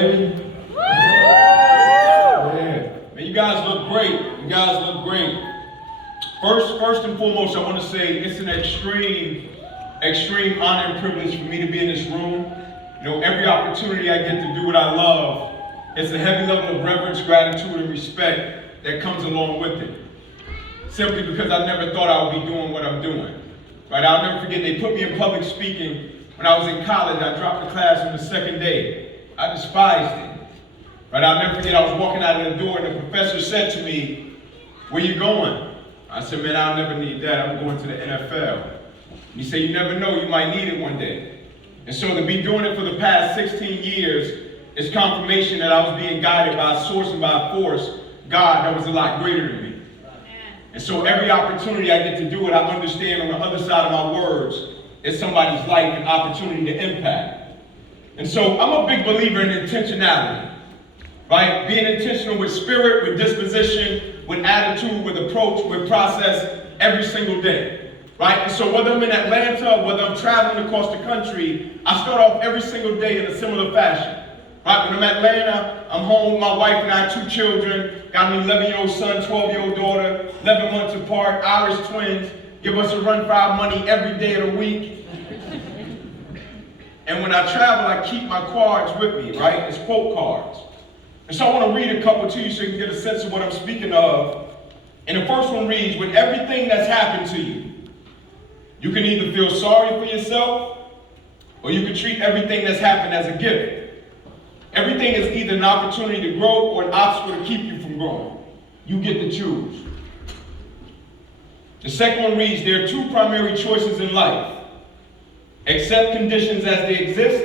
baby. Yeah. Man, you guys look great. You guys look great. First and foremost, I want to say it's an extreme honor and privilege for me to be in this room. You know, every opportunity I get to do what I love, it's a heavy level of reverence, gratitude, and respect that comes along with it. Simply because I never thought I would be doing what I'm doing. Right? I'll never forget, they put me in public speaking when I was in college. I dropped the class on the second day. I despised it. Right? I'll never forget, I was walking out of the door and the professor said to me, "Where you going?" I said, "Man, I'll never need that. I'm going to the NFL." He said, "You never know, you might need it one day." And so to be doing it for the past 16 years is confirmation that I was being guided by a source and by a force, God, that was a lot greater than me. And so every opportunity I get to do it, I understand on the other side of my words is somebody's life and opportunity to impact. And so I'm a big believer in intentionality, right? Being intentional with spirit, with disposition, with attitude, with approach, with process every single day, right? And so whether I'm in Atlanta, whether I'm traveling across the country, I start off every single day in a similar fashion. Right? When I'm in Atlanta, I'm home with my wife and I have 2 children. Got an 11-year-old son, 12-year-old daughter, 11 months apart, Irish twins. Give us a run for our money every day of the week. And when I travel, I keep my cards with me, right? It's quote cards. And so I want to read a couple to you so you can get a sense of what I'm speaking of. And the first one reads, with everything that's happened to you, you can either feel sorry for yourself or you can treat everything that's happened as a gift. Everything is either an opportunity to grow or an obstacle to keep you from growing. You get to choose. The second one reads, there are 2 primary choices in life. Accept conditions as they exist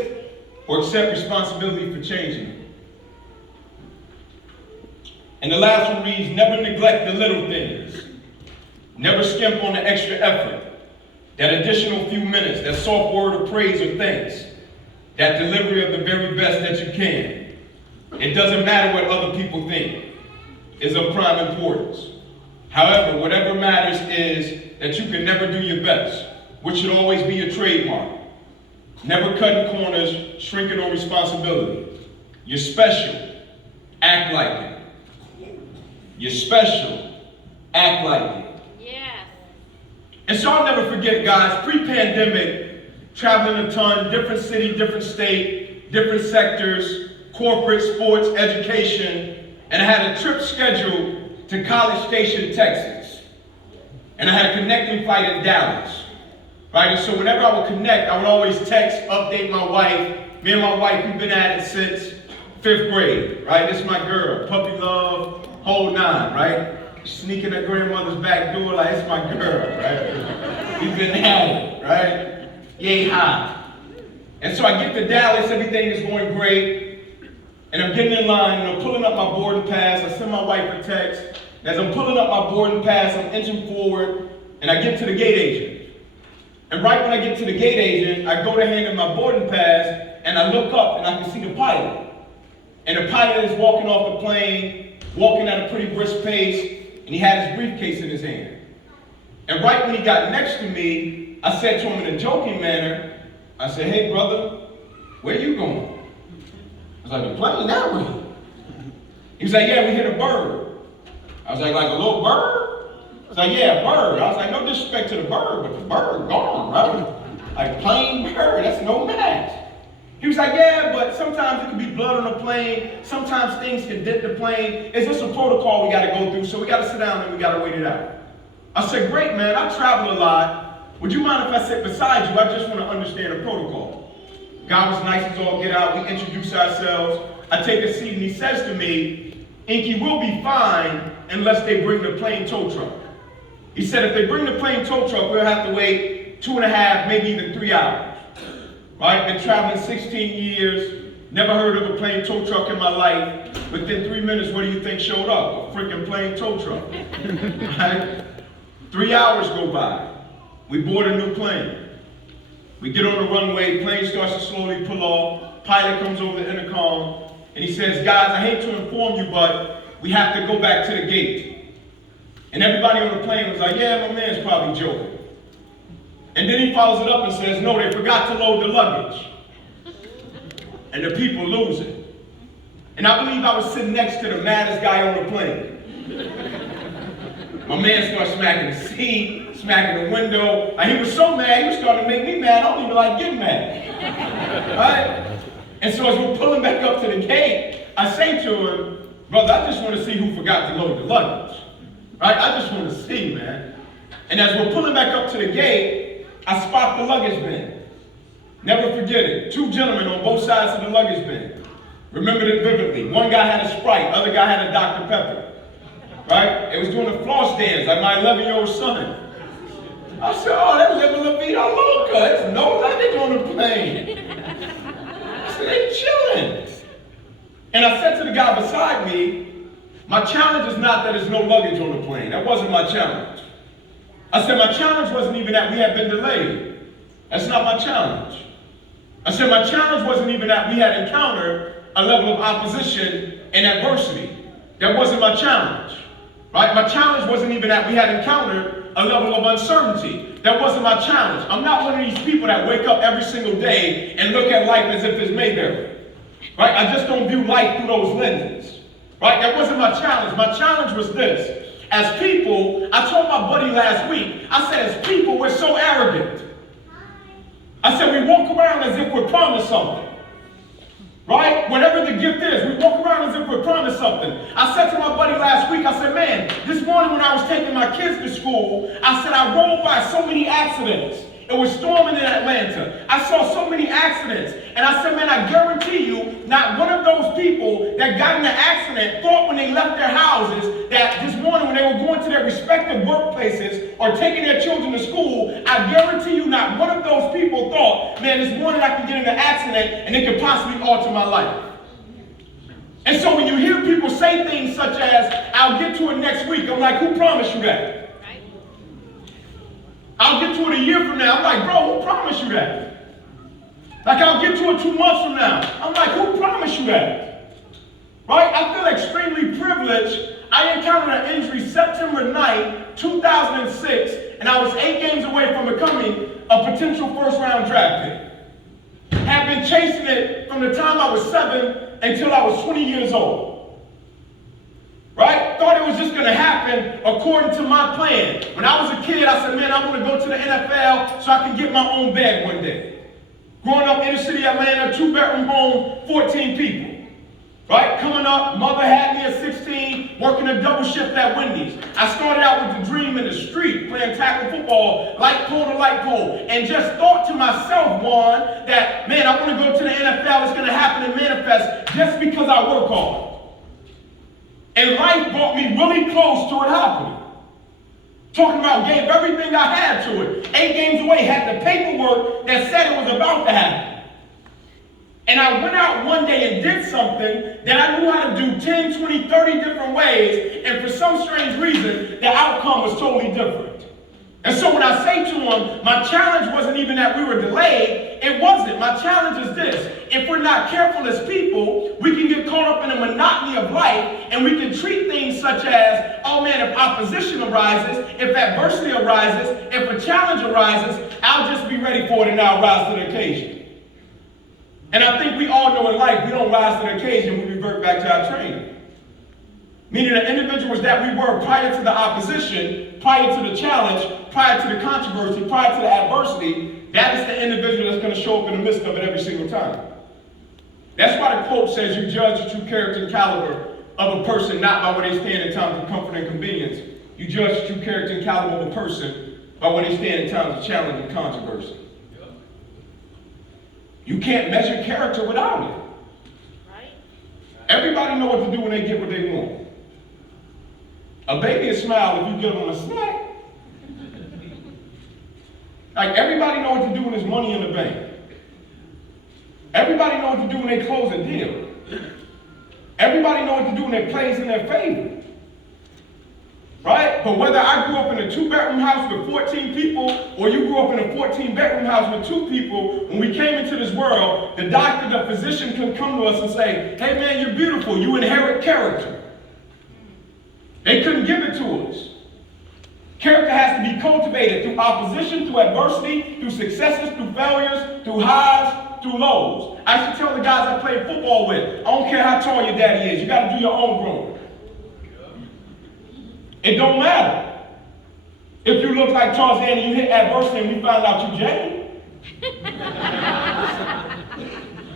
or accept responsibility for changing them. And the last one reads, never neglect the little things. Never skimp on the extra effort. That additional few minutes, that soft word of praise or thanks. That delivery of the very best that you can. It doesn't matter what other people think. It's of prime importance. However, whatever matters is that you can never do your best, which should always be your trademark. Never cutting corners, shrinking on responsibility. You're special. Act like it. You're special. Act like it. Yes. And so I'll never forget, guys, pre-pandemic, traveling a ton, different city, different state, different sectors, corporate, sports, education, and I had a trip scheduled to College Station, Texas. And I had a connecting flight in Dallas, right? And so whenever I would connect, I would always text, update my wife. Me and my wife, we've been at it since 5th grade, right? This is my girl, puppy love, whole 9, right? Sneaking at grandmother's back door like, it's my girl, right? We've been at it, right? Yay high. And so I get to Dallas, everything is going great. And I'm getting in line, and I'm pulling up my boarding pass. I send my wife a text. And as I'm pulling up my boarding pass, I'm inching forward, and I get to the gate agent. And right when I get to the gate agent, I go to hand him my boarding pass, and I look up, and I can see the pilot. And the pilot is walking off the plane, walking at a pretty brisk pace, and he had his briefcase in his hand. And right when he got next to me, I said to him in a joking manner, I said, "Hey brother, where you going?" I was like, "The plane that way." He was like, "Yeah, we hit a bird." I was like a little bird? I was like, "Yeah, a bird." I was like, no disrespect to the bird, but the bird gone, right? Like plain bird, that's no match. He was like, "Yeah, but sometimes it can be blood on the plane. Sometimes things can dent the plane. It's just a protocol we got to go through, so we got to sit down and we got to wait it out." I said, "Great, man, I travel a lot. Would you mind if I sit beside you? I just want to understand the protocol." God was nice as all get out. We introduce ourselves. I take a seat and he says to me, "Inky, we'll be fine unless they bring the plane tow truck." He said, "If they bring the plane tow truck, we'll have to wait 2.5, maybe even 3 hours." Right? Been traveling 16 years, never heard of a plane tow truck in my life. Within 3 minutes, what do you think showed up? A freaking plane tow truck. Right? 3 hours go by. We board a new plane. We get on the runway, plane starts to slowly pull off, pilot comes over the intercom, and he says, "Guys, I hate to inform you, but we have to go back to the gate." And everybody on the plane was like, "Yeah, my man's probably joking." And then he follows it up and says, "No, they forgot to load the luggage." And the people lose it. And I believe I was sitting next to the maddest guy on the plane. My man started smacking the seat, smacking the window. And he was so mad, he was starting to make me mad. I don't even like getting mad. Right? And so as we're pulling back up to the gate, I say to him, brother, I just want to see who forgot to load the luggage. Right? I just want to see, man. And as we're pulling back up to the gate, I spot the luggage bin. Never forget it. Two gentlemen on both sides of the luggage bin. Remembered it vividly. One guy had a Sprite, other guy had a Dr. Pepper. Right? It was doing a floss dance like my 11-year-old son. I said, oh, that Live La Vida Loca. There's no luggage on the plane. I said, they chilling. And I said to the guy beside me, my challenge is not that there's no luggage on the plane. That wasn't my challenge. I said, my challenge wasn't even that we had been delayed. That's not my challenge. I said, my challenge wasn't even that we had encountered a level of opposition and adversity. That wasn't my challenge. Right? My challenge wasn't even that we had encountered a level of uncertainty. That wasn't my challenge. I'm not one of these people that wake up every single day and look at life as if it's Mayberry. Right? I just don't view life through those lenses. Right? That wasn't my challenge. My challenge was this. As people, I told my buddy last week, I said, as people, we're so arrogant. I said, we walk around as if we're promised something. Right? Whatever the gift is, we walk around as if we're promised something. I said to my buddy last week, I said, man, this morning when I was taking my kids to school, I said, I rolled by so many accidents. It was storming in Atlanta. I saw so many accidents. And I said, man, I guarantee you, not one of those people that got in an accident thought when they left their houses that this morning when they were going to their respective workplaces or taking their children to school, I guarantee you not one of those people thought, man, this morning I could get in an accident and it could possibly alter my life. And so when you hear people say things such as, I'll get to it next week, I'm like, who promised you that? I'll get to it a year from now. I'm like, bro, who promised you that? Like, I'll get to it 2 months from now. I'm like, who promised you that? Right? I feel extremely privileged. I encountered an injury September 9th, 2006, and I was 8 games away from becoming a potential first-round draft pick. Had been chasing it from the time I was 7 until I was 20 years old. Right? Thought it was just going to happen according to my plan. When I was a kid, I said, man, I want to go to the NFL so I can get my own bag one day. Growing up in the city of Atlanta, 2-bedroom home, 14 people. Right? Coming up, mother had me at 16, working a double shift at Wendy's. I started out with the dream in the street, playing tackle football, light pole to light pole, and just thought to myself, Juan, that, man, I want to go to the NFL, it's going to happen and manifest just because I work hard. And life brought me really close to it happening. Talking about gave everything I had to it. 8 games away, had the paperwork that said it was about to happen. And I went out one day and did something that I knew how to do 10, 20, 30 different ways, and for some strange reason, the outcome was totally different. And so when I say to him, my challenge wasn't even that we were delayed, it wasn't. My challenge is this. If we're not careful as people, we can get caught up in the monotony of life, and we can treat things such as, oh man, if opposition arises, if adversity arises, if a challenge arises, I'll just be ready for it and I'll rise to the occasion. And I think we all know in life, we don't rise to the occasion, we revert back to our training. Meaning the individuals that we were prior to the opposition, prior to the challenge, prior to the controversy, prior to the adversity, that is the individual that's going to show up in the midst of it every single time. That's why the quote says you judge the true character and caliber of a person not by where they stand in times of comfort and convenience. You judge the true character and caliber of a person by where they stand in times of challenge and controversy. You can't measure character without it. Everybody know what to do when they get what they want. A baby will smile if you give them a snack. Like everybody know what to do when there's money in the bank. Everybody know what to do when they close a deal. Everybody know what to do when their plays in their favor. Right? But whether I grew up in a 2-bedroom house with 14 people or you grew up in a 14-bedroom house with 2 people, when we came into this world, the doctor, the physician can come to us and say, hey man, you're beautiful, you inherit character. They couldn't give it to us. Character has to be cultivated through opposition, through adversity, through successes, through failures, through highs, through Lowe's. I used to tell the guys I played football with, I don't care how tall your daddy is, you got to do your own grooming. It don't matter. If you look like Tarzan and you hit adversity and we find out you Jane,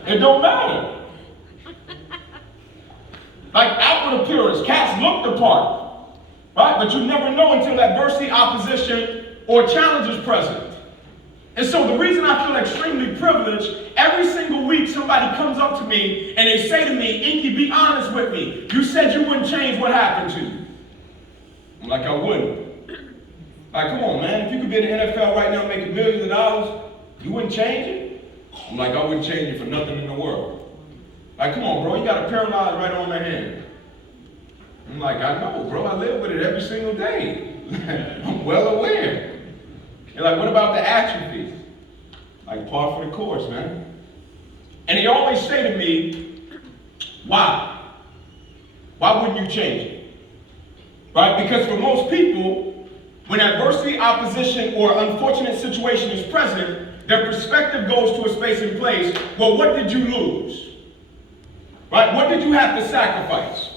it don't matter. Like outward appearance, cats look the part, right? But you never know until adversity, opposition, or challenge is present. And so the reason I feel extremely privileged, every single week somebody comes up to me and they say to me, Inky, be honest with me. You said you wouldn't change, what happened to you? I'm like, I wouldn't. Like, come on, man. If you could be in the NFL right now making millions of dollars, you wouldn't change it? I'm like, I wouldn't change it for nothing in the world. Like, come on, bro. You got a paralyzed right on my hand. I'm like, I know, bro. I live with it every single day. I'm well aware. They're like, what about the atrophy? Like, par for the course, man. And they always say to me, why? Why wouldn't you change it? Right? Because for most people, when adversity, opposition, or unfortunate situation is present, their perspective goes to a space and place. Well, what did you lose? Right? What did you have to sacrifice?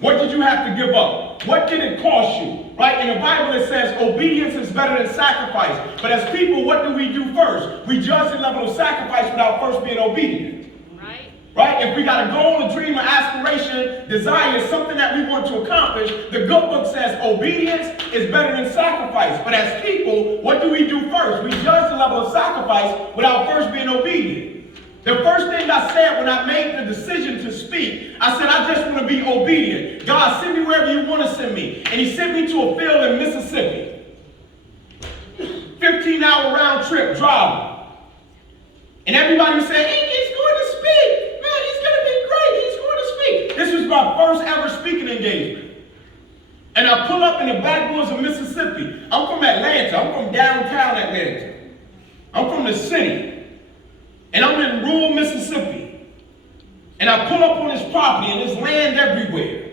What did you have to give up? What did it cost you? Right? In the Bible it says obedience is better than sacrifice. But as people, what do we do first? We judge the level of sacrifice without first being obedient. Right? If we got a goal, a dream, an aspiration, desire, something that we want to accomplish, the good book says obedience is better than sacrifice. But as people, what do we do first? We judge the level of sacrifice without first being obedient. The first thing I said when I made the decision to speak, I said, I just want to be obedient. God, send me wherever you want to send me. And he sent me to a field in Mississippi. 15-hour round trip driving. And everybody said, he's going to speak. Man, he's going to be great. He's going to speak. This was my first ever speaking engagement. And I pull up in the backwoods of Mississippi. I'm from Atlanta. I'm from downtown Atlanta. I'm from the city. And I'm in rural Mississippi. And I pull up on this property and there's land everywhere.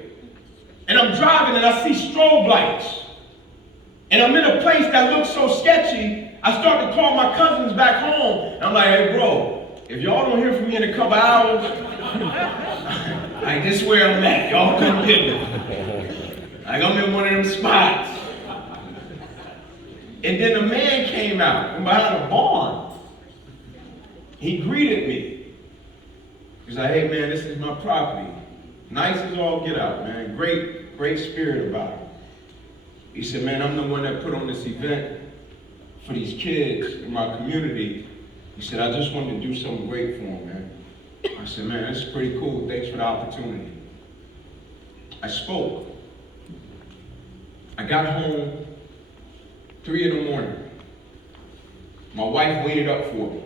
And I'm driving and I see strobe lights. And I'm in a place that looks so sketchy, I start to call my cousins back home. And I'm like, hey bro, if y'all don't hear from me in a couple hours, like this is where I'm at. Y'all come get me. Like I'm in one of them spots. And then a man came out from behind a barn. He greeted me. He's like, hey man, this is my property. Nice as all get out, man. Great spirit about it. He said, man, I'm the one that put on this event for these kids in my community. He said, I just wanted to do something great for them, man. I said, man, that's pretty cool. Thanks for the opportunity. I spoke. I got home 3 in the morning. My wife waited up for me.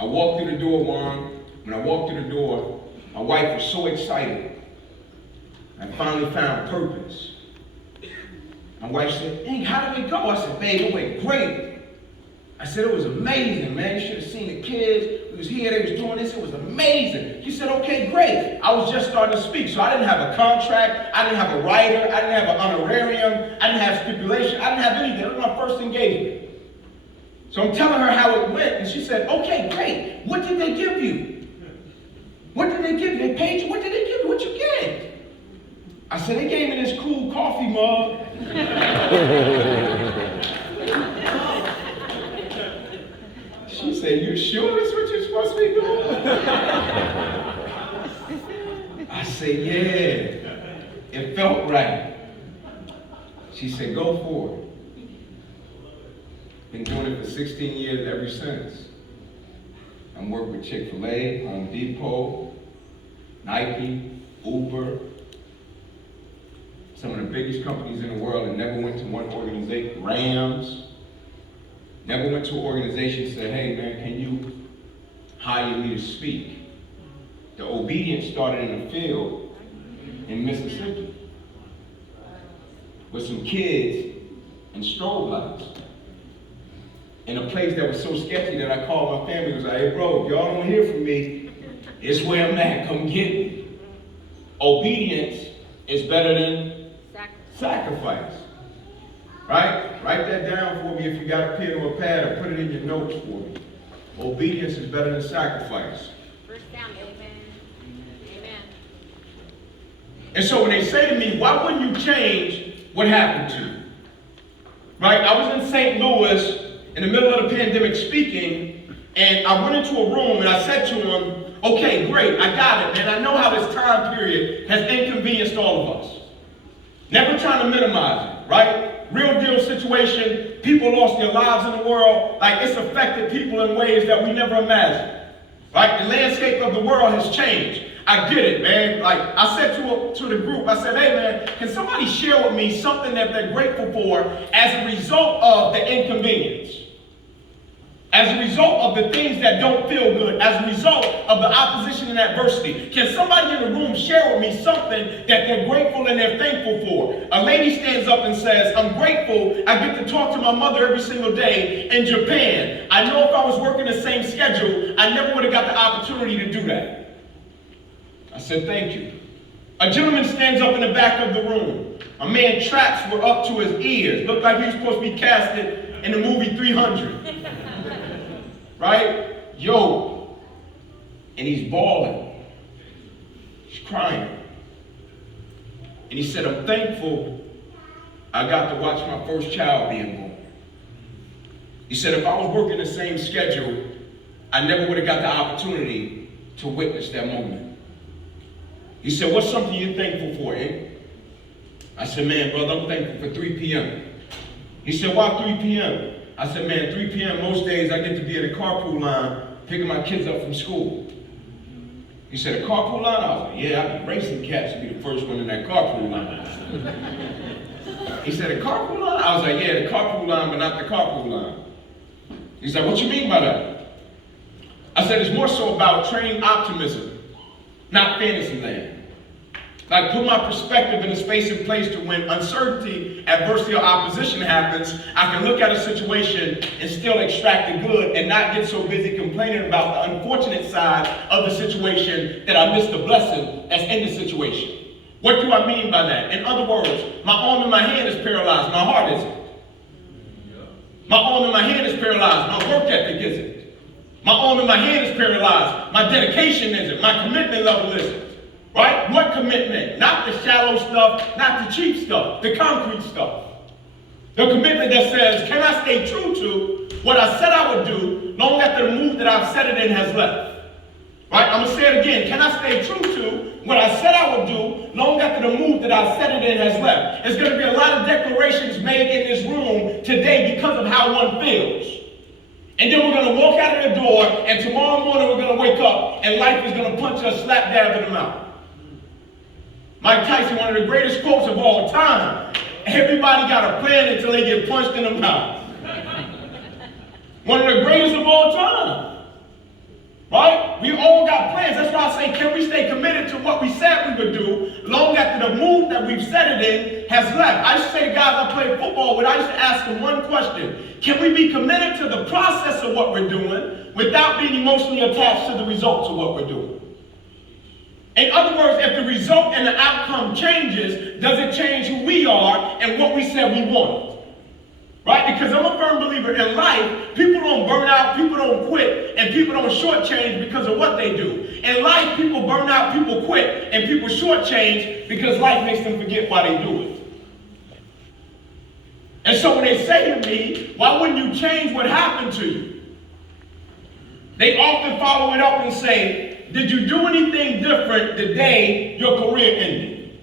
I walked through the door, Juan. When I walked through the door, my wife was so excited. I finally found purpose. My wife said, hey, how did it go? I said, babe, it went great. I said, it was amazing, man. You should have seen the kids. We was here, they was doing this. It was amazing. She said, okay, great. I was just starting to speak, so I didn't have a contract. I didn't have a writer. I didn't have an honorarium. I didn't have stipulation. I didn't have anything. It was my first engagement. So I'm telling her how it went, and she said, okay, great. What did they give you? What did they give you? They paid you? What did they give you? What you get? I said, they gave me this cool coffee mug. She said, you sure that's what you're supposed to be doing? I said, yeah, it felt right. She said, go for it. Been doing it for 16 years ever since. I'm working with Chick-fil-A, Home Depot, Nike, Uber, some of the biggest companies in the world, and never went to one organization, Rams, never went to an organization and said, hey man, can you hire me to speak? The obedience started in the field in Mississippi with some kids and strobe lights. In a place that was so sketchy that I called my family and was like, hey bro, if y'all don't hear from me, it's where I'm at, come get me. Obedience is better than sacrifice. Right? Write that down for me if you got a pen or a pad, or put it in your notes for me. Obedience is better than sacrifice. First down, amen. Amen. And so when they say to me, why wouldn't you change what happened to you? Right? I was in St. Louis in the middle of the pandemic speaking, and I went into a room and I said to him, okay, great, I got it, man. I know how this time period has inconvenienced all of us. Never trying to minimize it, right? Real deal situation. People lost their lives in the world. Like, it's affected people in ways that we never imagined. Right? The landscape of the world has changed. I get it, man. Like, I said to the group, I said, hey, man, can somebody share with me something that they're grateful for as a result of the inconvenience? As a result of the things that don't feel good, as a result of the opposition and adversity. Can somebody in the room share with me something that they're grateful and they're thankful for? A lady stands up and says, I'm grateful I get to talk to my mother every single day in Japan. I know if I was working the same schedule, I never would have got the opportunity to do that. I said, thank you. A gentleman stands up in the back of the room. A man's traps were up to his ears. Looked like he was supposed to be casted in the movie 300. Right? Yo. And he's bawling. He's crying. And he said, I'm thankful I got to watch my first child being born. He said, if I was working the same schedule, I never would have got the opportunity to witness that moment. He said, what's something you're thankful for, eh? I said, man, brother, I'm thankful for 3 p.m. He said, why 3 p.m.? I said, man, 3 p.m. most days I get to be in a carpool line picking my kids up from school. He said, a carpool line? I was like, yeah, I've been racing cats to be the first one in that carpool line. He said, a carpool line? I was like, yeah, the carpool line, but not the carpool line. He said, what you mean by that? I said, it's more so about training optimism, not fantasy land. Like, put my perspective in a space and place to when uncertainty, adversity, or opposition happens, I can look at a situation and still extract the good and not get so busy complaining about the unfortunate side of the situation that I missed the blessing that's in the situation. What do I mean by that? In other words, my arm and my hand is paralyzed, my heart isn't. My arm and my hand is paralyzed, my work ethic isn't. My arm and my hand is paralyzed, my dedication isn't, my commitment level isn't. Right? What commitment? Not the shallow stuff, not the cheap stuff, the concrete stuff. The commitment that says, can I stay true to what I said I would do long after the move that I've set it in has left? Right? I'm going to say it again. Can I stay true to what I said I would do long after the move that I've set it in has left? There's going to be a lot of declarations made in this room today because of how one feels. And then we're going to walk out of the door, and tomorrow morning we're going to wake up, and life is going to punch us slap dab in the mouth. Mike Tyson, one of the greatest quotes of all time. Everybody got a plan until they get punched in the mouth. One of the greatest of all time. Right? We all got plans. That's why I say, can we stay committed to what we said we would do long after the move that we've set it in has left? I used to say to guys I played football with, I used to ask them one question. Can we be committed to the process of what we're doing without being emotionally attached to the results of what we're doing? In other words, if the result and the outcome changes, does it change who we are and what we said we want? Right? Because I'm a firm believer in life, people don't burn out, people don't quit, and people don't shortchange because of what they do. In life, people burn out, people quit, and people shortchange because life makes them forget why they do it. And so when they say to me, why wouldn't you change what happened to you? They often follow it up and say, did you do anything different the day your career ended?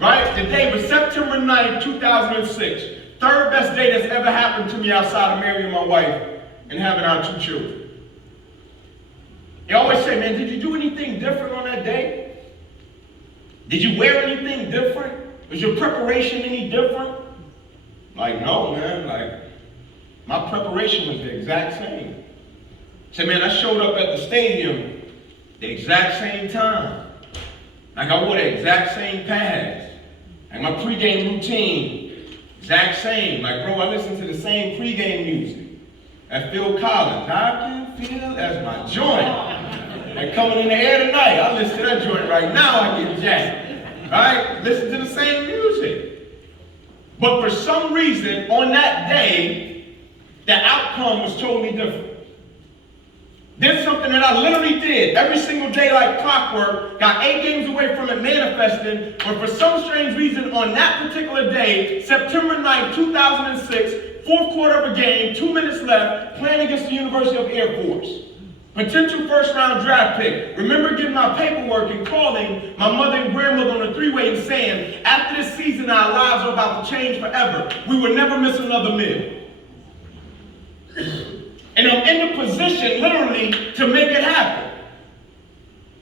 Right? The day was September 9th, 2006. Third best day that's ever happened to me outside of marrying my wife and having our 2 children. They always say, man, did you do anything different on that day? Did you wear anything different? Was your preparation any different? Like, no, man. Like, my preparation was the exact same. Say, man, I showed up at the stadium the exact same time. Like, I wore the exact same pads. Like, my pregame routine, exact same. Like, bro, I listened to the same pregame music. At Phil Collins, I can feel that's my joint. Like, coming in the air tonight, I listen to that joint right now, I get jacked. Right? Listen to the same music. But for some reason, on that day, the outcome was totally different. There's something that I literally did every single day like clockwork, got 8 games away from it manifesting, but for some strange reason on that particular day, September 9th, 2006, fourth quarter of a game, 2 minutes left, playing against the University of Air Force. Potential first round draft pick. Remember getting my paperwork and calling my mother and grandmother on a 3-way and saying, after this season, our lives are about to change forever. We will never miss another meal. And I'm in the position, literally, to make it happen.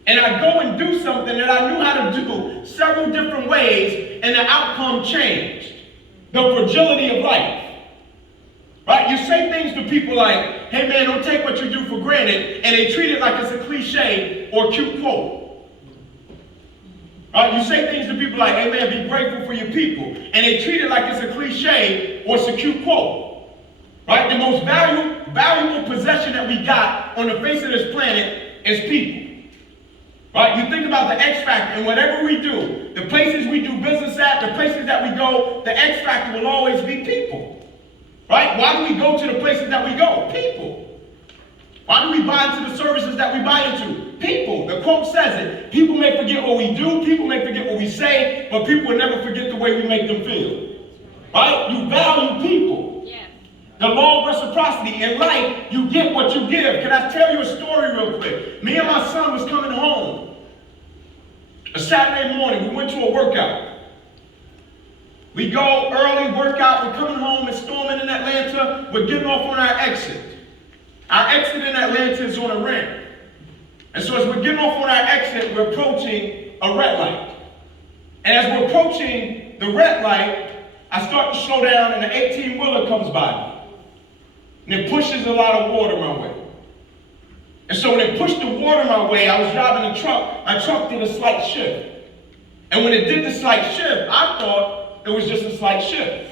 And I go and do something that I knew how to do several different ways, and the outcome changed. The fragility of life. Right? You say things to people like, hey man, don't take what you do for granted, and they treat it like it's a cliche or a cute quote. Right? You say things to people like, hey man, be grateful for your people, and they treat it like it's a cliche or it's a cute quote. Right? The most valuable possession that we got on the face of this planet is people. Right? You think about the X factor, and whatever we do, the places we do business at, the places that we go, the X factor will always be people. Right? Why do we go to the places that we go? People. Why do we buy into the services that we buy into? People. The quote says it. People may forget what we do, people may forget what we say, but people will never forget the way we make them feel. Right? You value people. The law of reciprocity. In life, you get what you give. Can I tell you a story real quick? Me and my son was coming home a Saturday morning. We went to a workout. We go early, workout, we're coming home, it's storming in Atlanta, we're getting off on our exit. Our exit in Atlanta is on a ramp. And so as we're getting off on our exit, we're approaching a red light. And as we're approaching the red light, I start to slow down and the 18-wheeler comes by me. And it pushes a lot of water my way. And so when it pushed the water my way, I was driving the truck. My truck did a slight shift. And when it did the slight shift, I thought it was just a slight shift.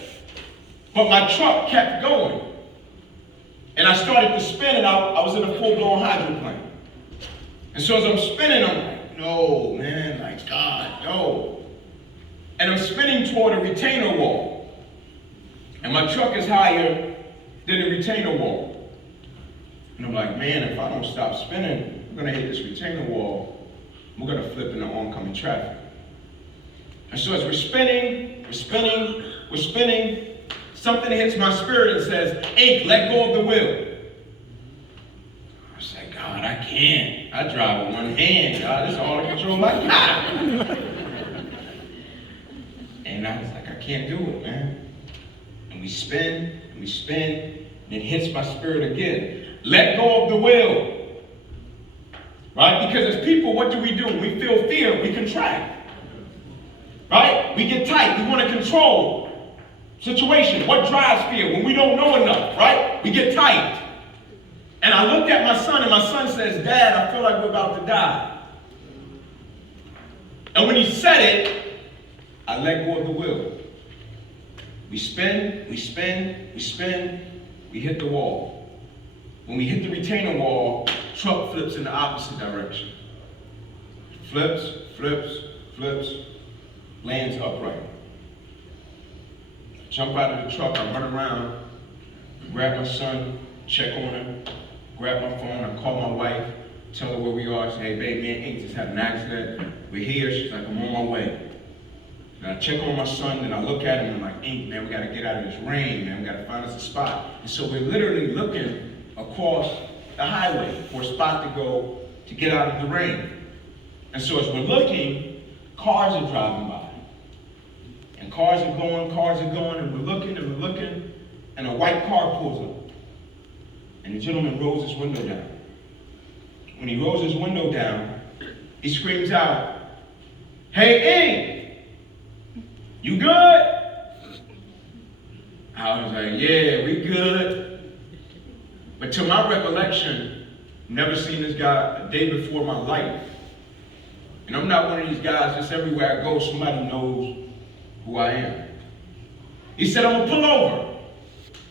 But my truck kept going. And I started to spin, and I was in a full-blown hydroplane. And so as I'm spinning, I'm like, no, man, like, God, no. And I'm spinning toward a retainer wall. And my truck is higher than the retainer wall. And I'm like, man, if I don't stop spinning, I'm gonna hit this retainer wall. We're gonna flip into oncoming traffic. And so as we're spinning, something hits my spirit and says, Ink, let go of the wheel. I said, God, I can't. I drive with one hand, God. This is all the control I got. And I was like, I can't do it, man. And we spin, and it hits my spirit again. Let go of the wheel. Right? Because as people, what do? We feel fear, we contract. Right? We get tight, we want to control situation. What drives fear? When we don't know enough, right? We get tight. And I looked at my son, and my son says, Dad, I feel like we're about to die. And when he said it, I let go of the wheel. We spin, we hit the wall. When we hit the retainer wall, truck flips in the opposite direction. Flips, lands upright. Jump out of the truck, I run around, grab my son, check on him, grab my phone, I call my wife, tell her where we are, say, hey babe, me and Ink just had an accident, we're here. She's like, I'm on my way. And I check on my son, and I look at him, and I'm like, Ink, man, we gotta get out of this rain, man, we gotta find us a spot. And so we're literally looking across the highway for a spot to go to get out of the rain. And so as we're looking, cars are driving by. And cars are going, and we're looking, and a white car pulls up. And the gentleman rolls his window down. When he rolls his window down, he screams out, hey, Ink, you good? I was like, yeah, we good. But to my recollection, never seen this guy a day before my life. And I'm not one of these guys, just everywhere I go, somebody knows who I am. He said, I'm gonna pull over.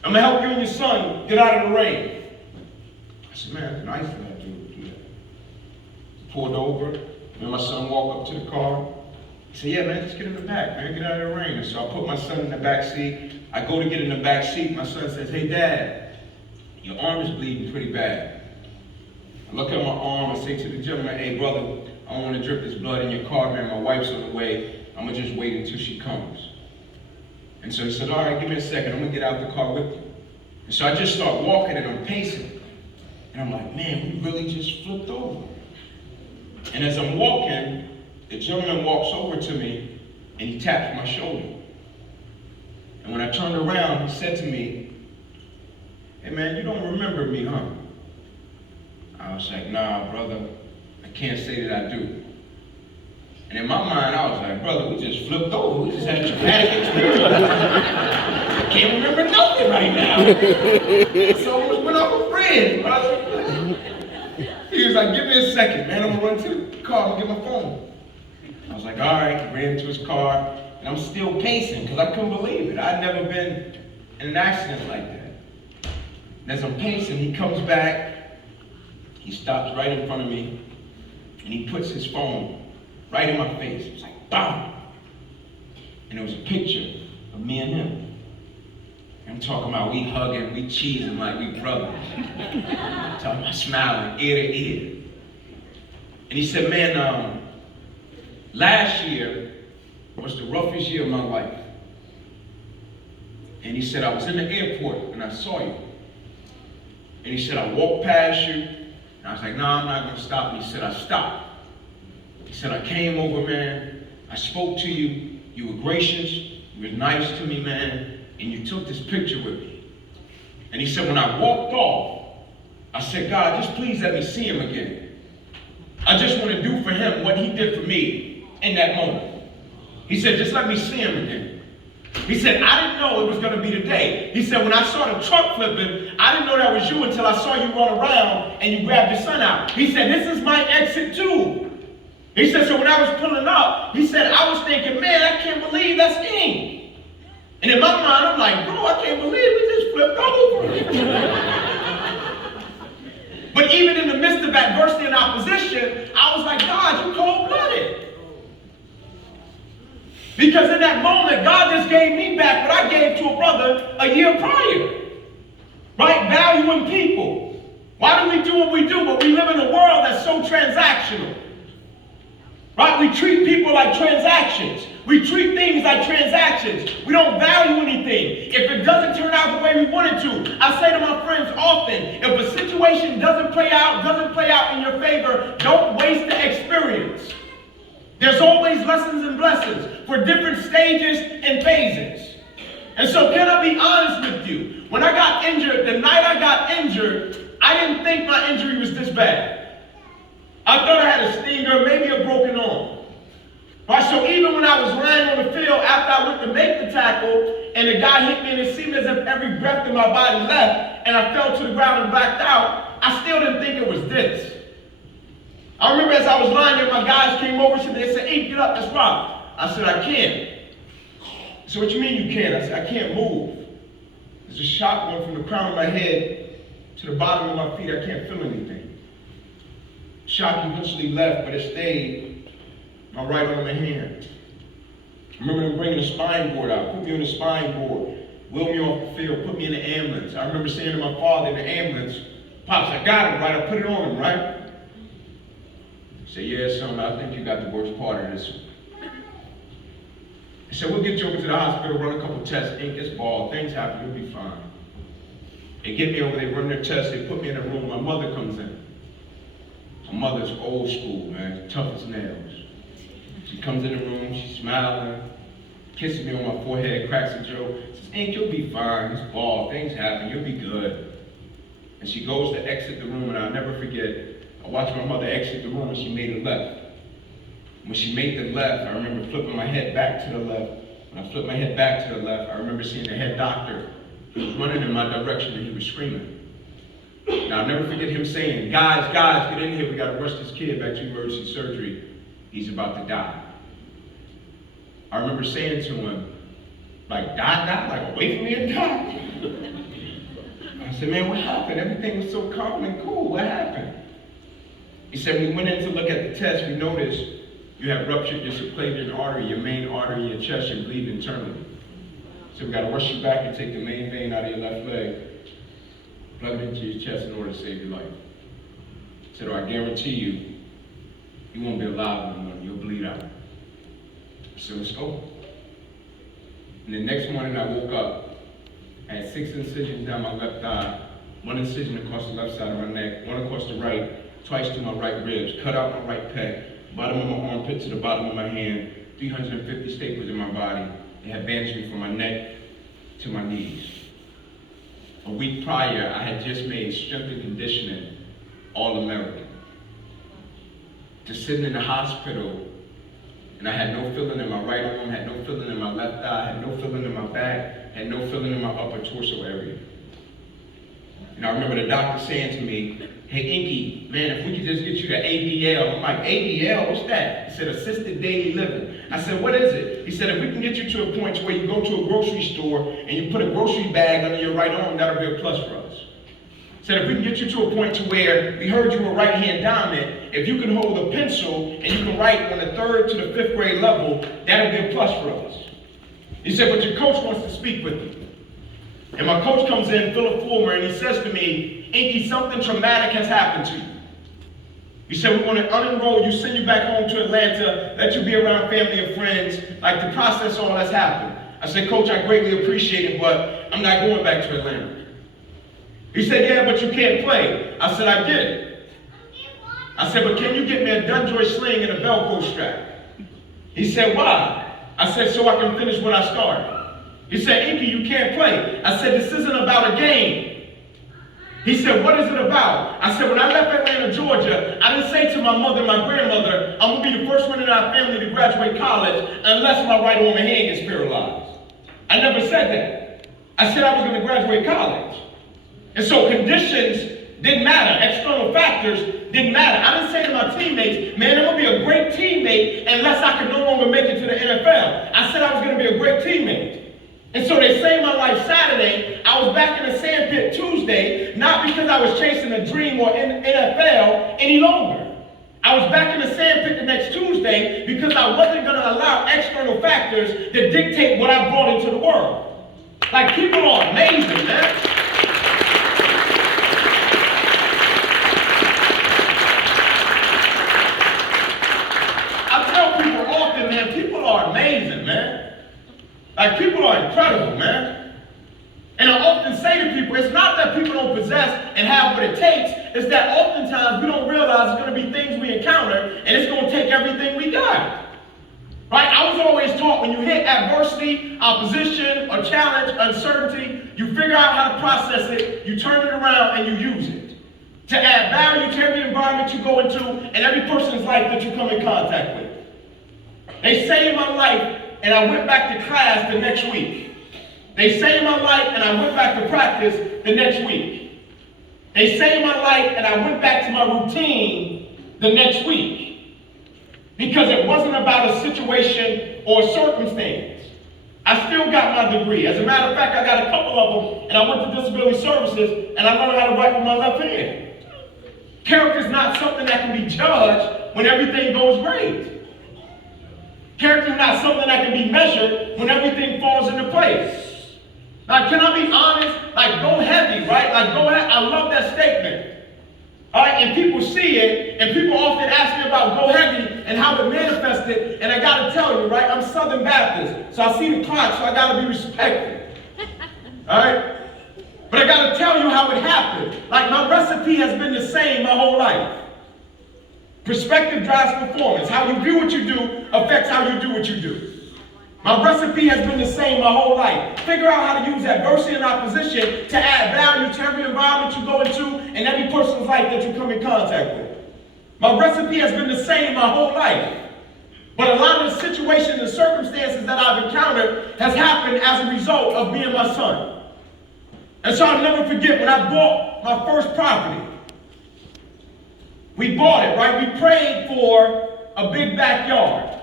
I'm gonna help you and your son get out of the rain. I said, man, it's nice of that dude to do that. He pulled over, and my son walked up to the car. He said, yeah, man, just get in the back, man, get out of the rain. And so I put my son in the back seat. I go to get in the back seat. My son says, hey, Dad, your arm is bleeding pretty bad. I look at my arm, I say to the gentleman, hey brother, I don't want to drip this blood in your car, man. My wife's on the way. I'm going to just wait until she comes. And so he said, all right, give me a second. I'm going to get out the car with you. And so I just start walking and I'm pacing. And I'm like, man, we really just flipped over. And as I'm walking, the gentleman walks over to me and he taps my shoulder. And when I turned around, he said to me, hey man, you don't remember me, huh? I was like, nah, brother, I can't say that I do. And in my mind, I was like, brother, we just flipped over. We just had a traumatic experience. I can't remember nothing right now. So I went off a friend, brother. He was like, give me a second, man. I'm going to run to the car and get my phone. I was like, all right. Ran to his car. And I'm still pacing because I couldn't believe it. I'd never been in an accident like that. And as I'm pacing, he comes back. He stops right in front of me. And he puts his phone right in my face. It was like, bam! And it was a picture of me and him. I'm talking about we hugging, we cheesing like we brothers. I'm talking about smiling ear to ear. And he said, man, last year was the roughest year of my life. And he said, I was in the airport and I saw you. And he said, I walked past you. And I was like, no, I'm not going to stop. And he said, I stopped. He said, I came over, man. I spoke to you. You were gracious. You were nice to me, man. And you took this picture with me. And he said, when I walked off, I said, God, just please let me see him again. I just want to do for him what he did for me in that moment. He said, just let me see him again. He said, I didn't know it was going to be today. He said, when I saw the truck flipping, I didn't know that was you until I saw you run around and you grabbed your son out. He said, this is my exit too. He said, so when I was pulling up, he said, I was thinking, man, I can't believe that's him. And in my mind, I'm like, bro, I can't believe we just flipped over. But even in the midst of adversity and opposition, I was like, God, you cold-blooded. Because in that moment, God just gave me back what I gave to a brother a year prior. Right? Valuing people. Why do we do what we do? But we live in a world that's so transactional. Right? We treat people like transactions. We treat things like transactions. We don't value anything. If it doesn't turn out the way we want it to, I say to my friends often, if a situation doesn't play out in your favor, don't waste the experience. There's always lessons and blessings for different stages and phases. And so can I be honest with you? When I got injured, the night I got injured, I didn't think my injury was this bad. I thought I had a stinger, maybe a broken arm. Right, so even when I was lying on the field after I went to make the tackle and the guy hit me and it seemed as if every breath in my body left and I fell to the ground and blacked out, I still didn't think it was this. I remember as I was lying there, my guys came over to me and said, hey, get up, let's rock. I said, I can't. So what you mean you can't? I said, I can't move. There's a shot going from the crown of my head to the bottom of my feet. I can't feel anything. Shock eventually left, but it stayed my right arm and hand. I remember them bringing the spine board out, put me on the spine board, wheel me off the field, put me in the ambulance. I remember saying to my father in the ambulance, Pops, I got him, right? I put it on him, right? He said, yeah, son, I think you got the worst part of this. He said, we'll get you over to the hospital, run a couple tests, ink is bald, things happen, you'll be fine. They get me over, they run their tests, they put me in a room, my mother comes in. My mother's old school, man, tough as nails. She comes in the room, she's smiling, kisses me on my forehead, cracks a joke, says, Ink, you'll be fine, it's bald, things happen, you'll be good. And she goes to exit the room, and I'll never forget, I watched my mother exit the room and she made a left. When she made the left, I remember flipping my head back to the left. When I flipped my head back to the left, I remember seeing the head doctor. He was running in my direction and he was screaming. Now, I'll never forget him saying, guys, get in here, we gotta rush this kid back to emergency surgery. He's about to die. I remember saying to him, like, die? Like, away from me and die? I said, man, what happened? Everything was so calm and cool, what happened? He said, we went in to look at the test, we noticed you have ruptured your subclavian artery, your main artery in your chest, you're bleeding internally. So we gotta rush you back and take the main vein out of your left leg, plug it into your chest in order to save your life. He said, oh, I guarantee you won't be alive anymore. You'll bleed out. I said, let's go. And the next morning I woke up, I had 6 incisions down my left thigh, 1 incision across the left side of my neck, 1 across the right, twice to my right ribs, cut out my right pec, bottom of my armpit to the bottom of my hand, 350 staples in my body. They had bandaged me from my neck to my knees. A week prior, I had just made strength and conditioning All-American. Just sitting in the hospital, and I had no feeling in my right arm, had no feeling in my left eye, had no feeling in my back, had no feeling in my upper torso area. And I remember the doctor saying to me, hey, Inky, man, if we could just get you to ADL. I'm like, ADL, what's that? He said, assisted daily living. I said, what is it? He said, if we can get you to a point where you go to a grocery store and you put a grocery bag under your right arm, that'll be a plus for us. He said, if we can get you to a point to where we heard you were right-hand dominant, if you can hold a pencil and you can write on the 3rd to the 5th grade level, that'll be a plus for us. He said, but your coach wants to speak with you. And my coach comes in, Philip Fulmer, and he says to me, Inky, something traumatic has happened to you. He said, we want to unenroll you, send you back home to Atlanta, let you be around family and friends, like to process all that's happened. I said, Coach, I greatly appreciate it, but I'm not going back to Atlanta. He said, yeah, but you can't play. I said, I get it. I said, but can you get me a Dunjoy sling and a Velcro strap? He said, why? I said, so I can finish what I started. He said, Inky, you can't play. I said, this isn't about a game. He said, what is it about? I said, when I left Atlanta, Georgia, I didn't say to my mother and my grandmother, I'm going to be the first one in our family to graduate college unless my right arm and hand gets paralyzed. I never said that. I said I was going to graduate college. And so conditions didn't matter. External factors didn't matter. I didn't say to my teammates, man, I'm going to be a great teammate unless I could no longer make it to the NFL. I said I was going to be a great teammate. And so they saved my life Saturday. I was back in the sandpit Tuesday, not because I was chasing a dream or NFL any longer. I was back in the sandpit the next Tuesday because I wasn't going to allow external factors to dictate what I brought into the world. Like, people are amazing, man. I tell people often, man, people are amazing, man. Like, people are incredible, man. And I often say to people, it's not that people don't possess and have what it takes, it's that oftentimes we don't realize it's going to be things we encounter, and it's going to take everything we got. Right? I was always taught when you hit adversity, opposition, or challenge, uncertainty, you figure out how to process it, you turn it around, and you use it to add value to every environment you go into and every person's life that you come in contact with. They saved my life, and I went back to class the next week. They saved my life, and I went back to practice the next week. They saved my life, and I went back to my routine the next week. Because it wasn't about a situation or a circumstance. I still got my degree. As a matter of fact, I got a couple of them, and I went to disability services, and I learned how to write with my left hand. Character is not something that can be judged when everything goes great. Character is not something that can be measured when everything falls into place. Now, can I be honest? Like, go heavy, right? Like, go ahead. I love that statement. All right, and people see it, and people often ask me about go heavy and how it manifested, and I got to tell you, right? I'm Southern Baptist, so I see the clock, so I got to be respectful. All right? But I got to tell you how it happened. Like, my recipe has been the same my whole life. Perspective drives performance. How you view what you do affects how you do what you do. My recipe has been the same my whole life. Figure out how to use adversity and opposition to add value to every environment you go into and every person's life that you come in contact with. My recipe has been the same my whole life. But a lot of the situations and circumstances that I've encountered has happened as a result of being my son. And so I'll never forget when I bought my first property. We bought it, right? We prayed for a big backyard.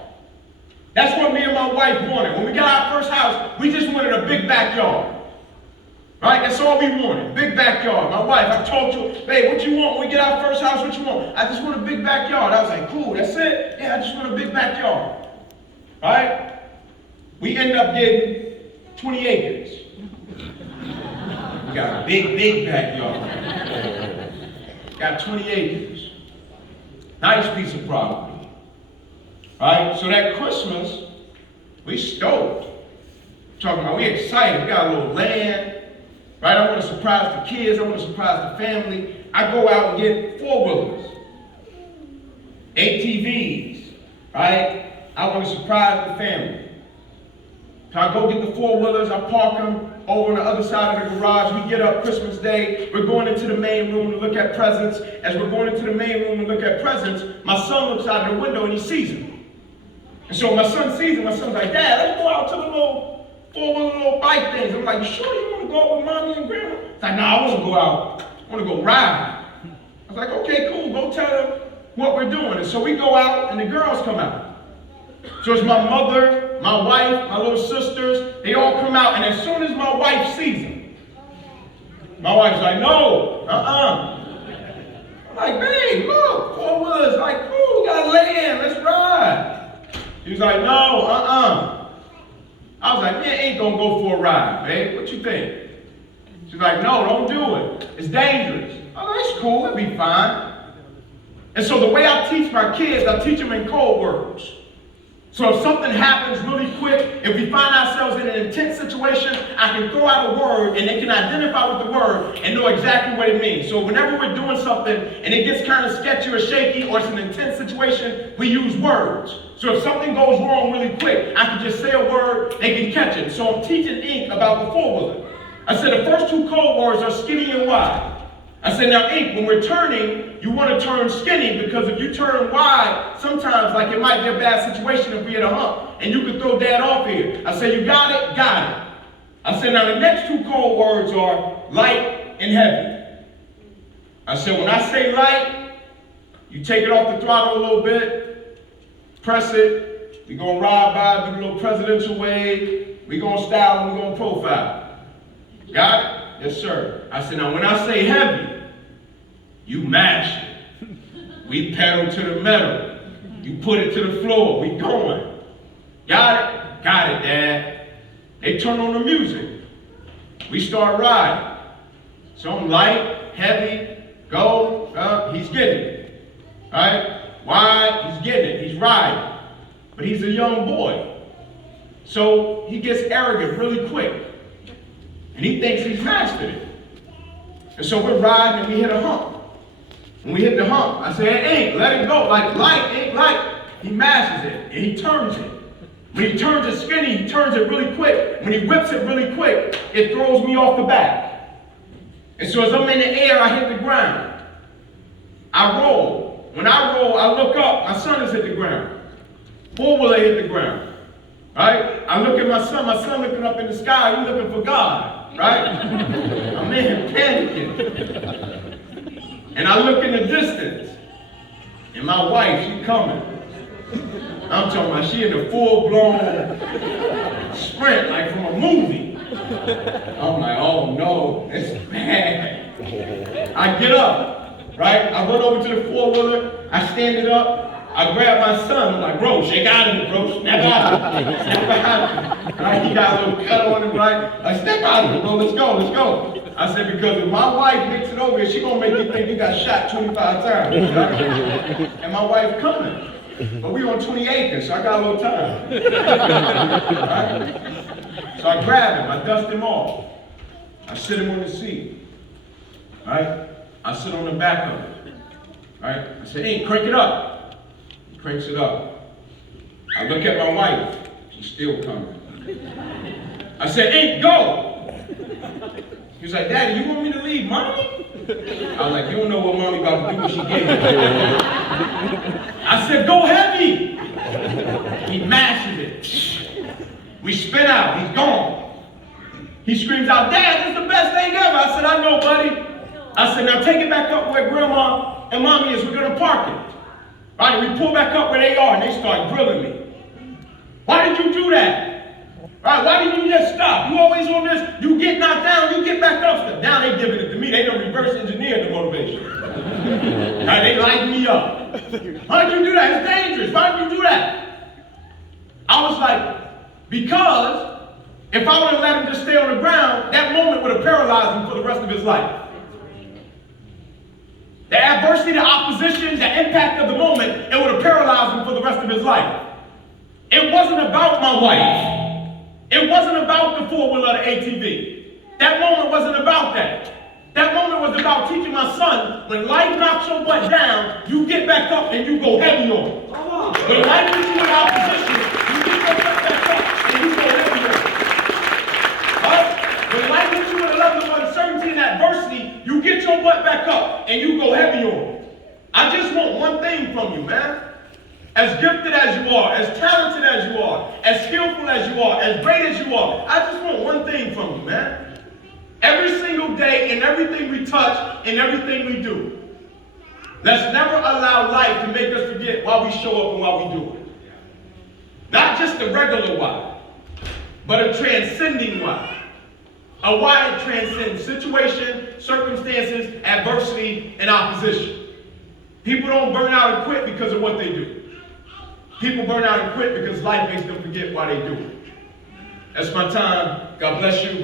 That's what me and my wife wanted. When we got our first house, we just wanted a big backyard. Right? That's all we wanted. Big backyard. My wife, I talked to her, babe, what you want when we get our first house? What you want? I just want a big backyard. I was like, cool, that's it? Yeah, I just want a big backyard. Right? We ended up getting 20 acres. We got a big, big backyard. Got 20 acres. Nice piece of property. Right? So that Christmas, we stoked. Talking about, we excited. We got a little land. Right? I want to surprise the kids. I want to surprise the family. I go out and get four-wheelers, ATVs. Right? I want to surprise the family. So I go get the four-wheelers. I park them over on the other side of the garage. We get up Christmas Day. We're going into the main room to look at presents. As we're going into the main room to look at presents, my son looks out of the window and he sees them. And so my son sees them. My son's like, Dad, let's go out to the little four-wheeler little bike things. I'm like, you sure you want to go out with mommy and grandma? He's like, no, I want to go out. I want to go ride. I was like, okay, cool. Go tell them what we're doing. And so we go out and the girls come out. So it's my mother, my wife, my little sisters. They all come out. And as soon as my wife sees them, my wife's like, no, I'm like, babe, look, four-wheelers. Like, cool, we got land. Let's ride. He was like, no, I was like, man, ain't gonna go for a ride, babe. What you think? She's like, no, don't do it. It's dangerous. Oh, that's cool. It'll be fine. And so the way I teach my kids, I teach them in code words. So if something happens really quick, if we find ourselves in an intense situation, I can throw out a word and they can identify with the word and know exactly what it means. So whenever we're doing something and it gets kind of sketchy or shaky or it's an intense situation, we use words. So if something goes wrong really quick, I can just say a word, they can catch it. So I'm teaching Ink about the four-wheeler. I said the first two code words are skinny and wide. I said, now Ink, when we're turning, you want to turn skinny because if you turn wide, sometimes like it might be a bad situation if we hit a hump and you could throw Dad off here. I said, you got it? Got it. I said, now the next two code words are light and heavy. I said, when I say light, you take it off the throttle a little bit, press it, we're going to ride by, do a little presidential wave, we're going to style and we're going to profile. Got it? Yes, sir. I said, now when I say heavy, you mash it. We pedal to the metal. You put it to the floor. We going. Got it? Got it, Dad. They turn on the music. We start riding. So I'm light, heavy, go, he's getting it. All right? Wide, he's getting it. He's riding. But he's a young boy. So he gets arrogant really quick. And he thinks he's mastered it. And so we're riding and we hit a hump. When we hit the hump, I say, hey, Ink, let it go. Like light, Ink, light. He mashes it and he turns it. When he turns it skinny, he turns it really quick. When he whips it really quick, it throws me off the back. And so as I'm in the air, I hit the ground. I roll. When I roll, I look up. My son has hit the ground. Four-wheeler hit the ground. Right? I look at my son looking up in the sky, he's looking for God, right? I'm in here panicking. And I look in the distance, and my wife, she coming. I'm talking about she in a full-blown sprint, like from a movie. I'm like, oh no, it's bad. I get up, right? I run over to the four-wheeler, I stand it up, I grab my son, I'm like, bro, shake out of it, bro, snap out of it, snap out of it. Right? He got a little cut on him, right? Like, snap out of it, bro, let's go, let's go. I said, because if my wife makes it over here, she gonna make you think you got shot 25 times, right? And my wife coming. But we on 20 acres, so I got a little time. Right? So I grab him, I dust him off. I sit him on the seat, right? I sit on the back of it, right? I say, hey, crank it up. Cranks it up. I look at my wife. She's still coming. I said, hey, go. He was like, Daddy, you want me to leave Mommy? I was like, you don't know what Mommy about to do when she gets here. I said, go heavy. He mashes it. We spin out. He's gone. He screams out, Dad, this is the best thing ever. I said, I know, buddy. I said, now take it back up where Grandma and Mommy is. We're going to park it. Right, we pull back up where they are and they start grilling me. Why did you do that? Right, why didn't you just stop? You always on this, you get knocked down, you get back up. Now they giving it to me. They don't reverse engineer the motivation. Right, they light me up. Why did you do that? It's dangerous. Why did you do that? I was like, because if I would have let him just stay on the ground, that moment would have paralyzed him for the rest of his life. The adversity, the opposition, the impact of the moment, it would have paralyzed him for the rest of his life. It wasn't about my wife. It wasn't about the four-wheeler or the ATV. That moment wasn't about that. That moment was about teaching my son, when life knocks your butt down, you get back up and you go heavy on it. When life puts you in opposition, you get your butt back up and you go heavy on it. Right? When life puts you in a level of uncertainty and adversity, you get your butt back up and you go heavy on it. I just want one thing from you, man. As gifted as you are, as talented as you are, as skillful as you are, as great as you are, I just want one thing from you, man. Every single day, in everything we touch, in everything we do, let's never allow life to make us forget why we show up and why we do it. Not just the regular why, but a transcending why. A why that transcends situation, circumstances, adversity, and opposition. People don't burn out and quit because of what they do. People burn out and quit because life makes them forget why they do it. That's my time. God bless you.